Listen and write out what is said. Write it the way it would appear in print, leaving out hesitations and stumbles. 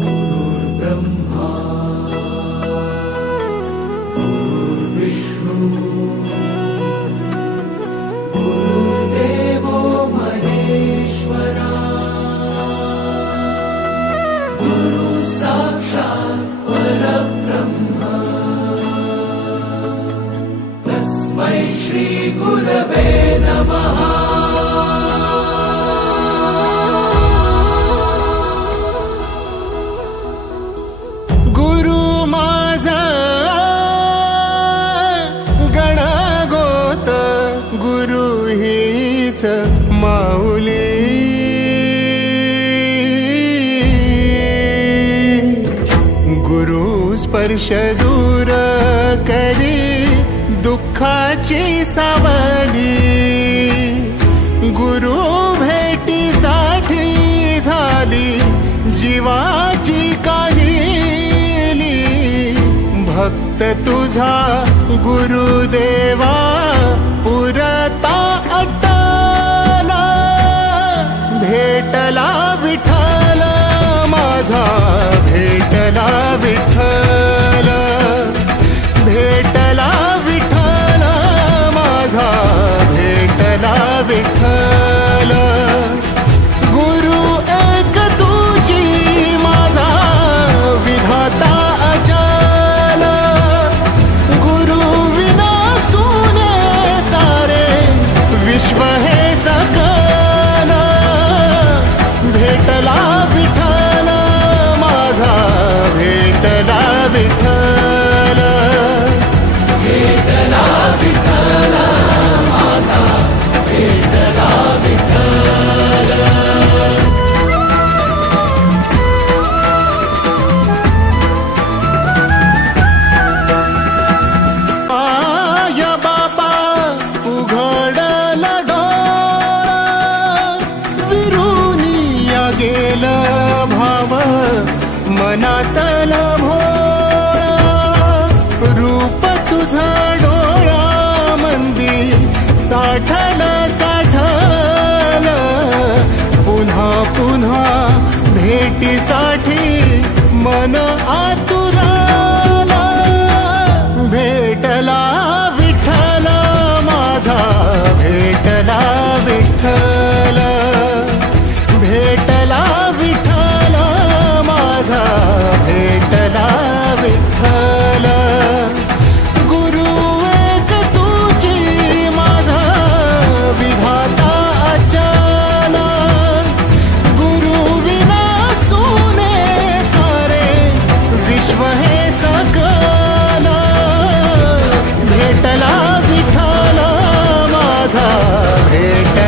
गुरुर्ब्रह्मा गुरुर्विष्णू गुरुर्देवो महेश्वरा गुरु साक्षात् परब्रह्म तस्मै श्री गुरवे नमः। माऊली गुरु स्पर्श दूर करी दुःखाची सावली गुरु भेटीसाठी झाली जीवाची काहिली भक्त तुझा गुरुदेवा पुरता भेटला विठ्ठल माझा भेटला विठ्ठल भेटला विठ्ठल माझा भेटला विठ्ठल गुरु एक तुझी माझा विधाता अचल गुरु विना सुने सारे विश्व हे सकल भेटला विठ्ठल माझा भेटला विठ्ठल भेटला विठ्ठल माझा भेटला विठ्ठल। आय बापा उघडला डोळा गेल भाव मनातल भोळा रूप तुझं डोळा मंदी साठल साठल पुन्हा पुन्हा भेटीसाठी मन आतुराला भेटला विठ्ठल माझा भेटला विठ्ठल भेटला विठ्ठल माझा भेटला विठ्ठल गुरु एक तुझी माझा विधाता अचल गुरु विना सुने सारे विश्व हे सकल भेटला विठ्ठल माझा भेटला